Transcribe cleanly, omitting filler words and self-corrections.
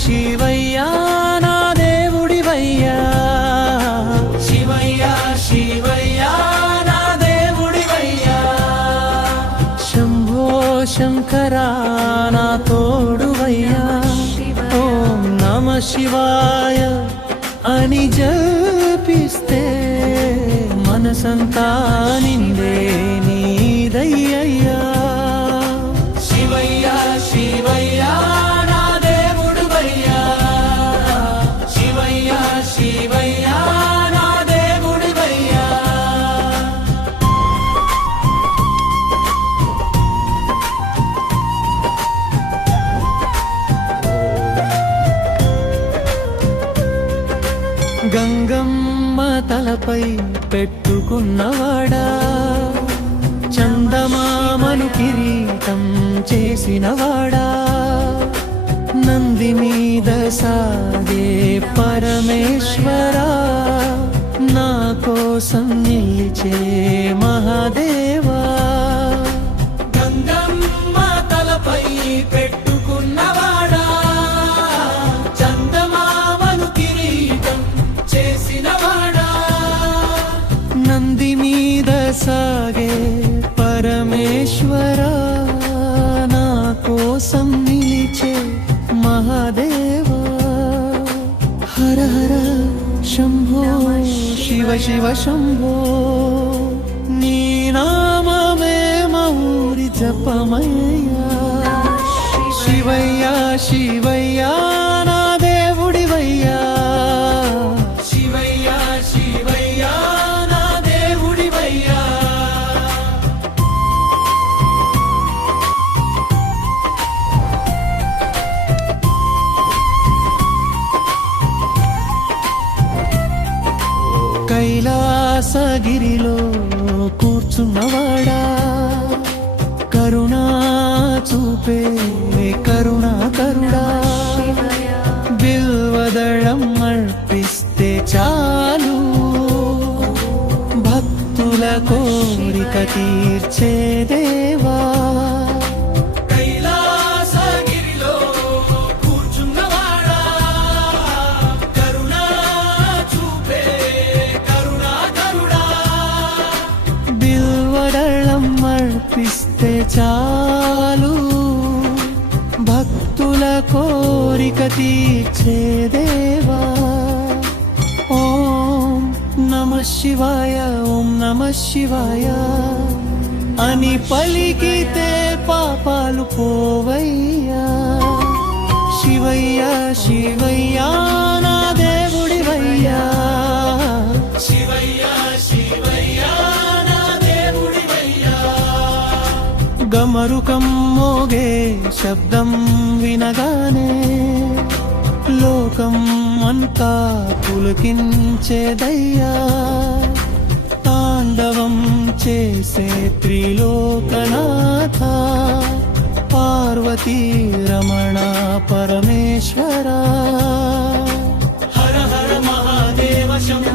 శివయ్యా నా దేవుడివయ్యా, శివయ్యా శివయ్యా నా దేవుడివయ్యా, శంభో శంకరా నా తోడువయ్యా. ఓం నమ శివాయ అని జపిస్తే మనసంతా నిండే నీదయ్యా. శివయ్యా శివయ్యా నా దేవుడివయ్యా, శివయ్యా శివయ్యా నా దేవుడివయ్యా. గంగమ్మ తలపై పెట్టుకున్నవాడా, చందమామను కిరీటం చేసినవాడా, నంది మీద సాగే పరమేశ్వరా, నా కోసం నిలిచే మహాదేవా. గంగమ్మ తలపై పెట్టుకున్నవాడా, చందమామను కిరీటం చేసినవాడా, నంది మీద సాగే పరమేశ్వరా, నా కోసం నిలిచే మహాదేవా. హర హర శంభో శివ శివ శంభో, నీ నామమే మౌరి జపమయ్యా. శివయ్యా శివయ్యా నా దేవుడివయ్యా, శివయ్యా శివయ్యా నా దేవుడివయ్యా. కైలాసగిరిలో కూర్చున్నవాడా, కరుణా చూపే కరుణాకరుడా, బిల్వదళం అర్పిస్తే చాలు భక్తుల కోరిక తీర్చే దేవా. బిల్వదళం అర్పిస్తే చాలు భక్తుల కోరిక తీర్చే దేవా. ఓం నమ శివాయ ఓం నమ శివాయ అని పలికితే పాపాలు పోవయ్యా. శివయ్యా శివయ్యా నా దేవుడివయ్యా, శివయ్యా శివయ్యా నా దేవుడివయ్యా. గమరుకం మోగే శబ్దం వినగానే లోకం అంతా పులకించేదయ్యా. తాండవం చేసే త్రిలోకనాథ, పార్వతీ రమణ పరమేశ్వర. హర హర మహాదేవ శంభో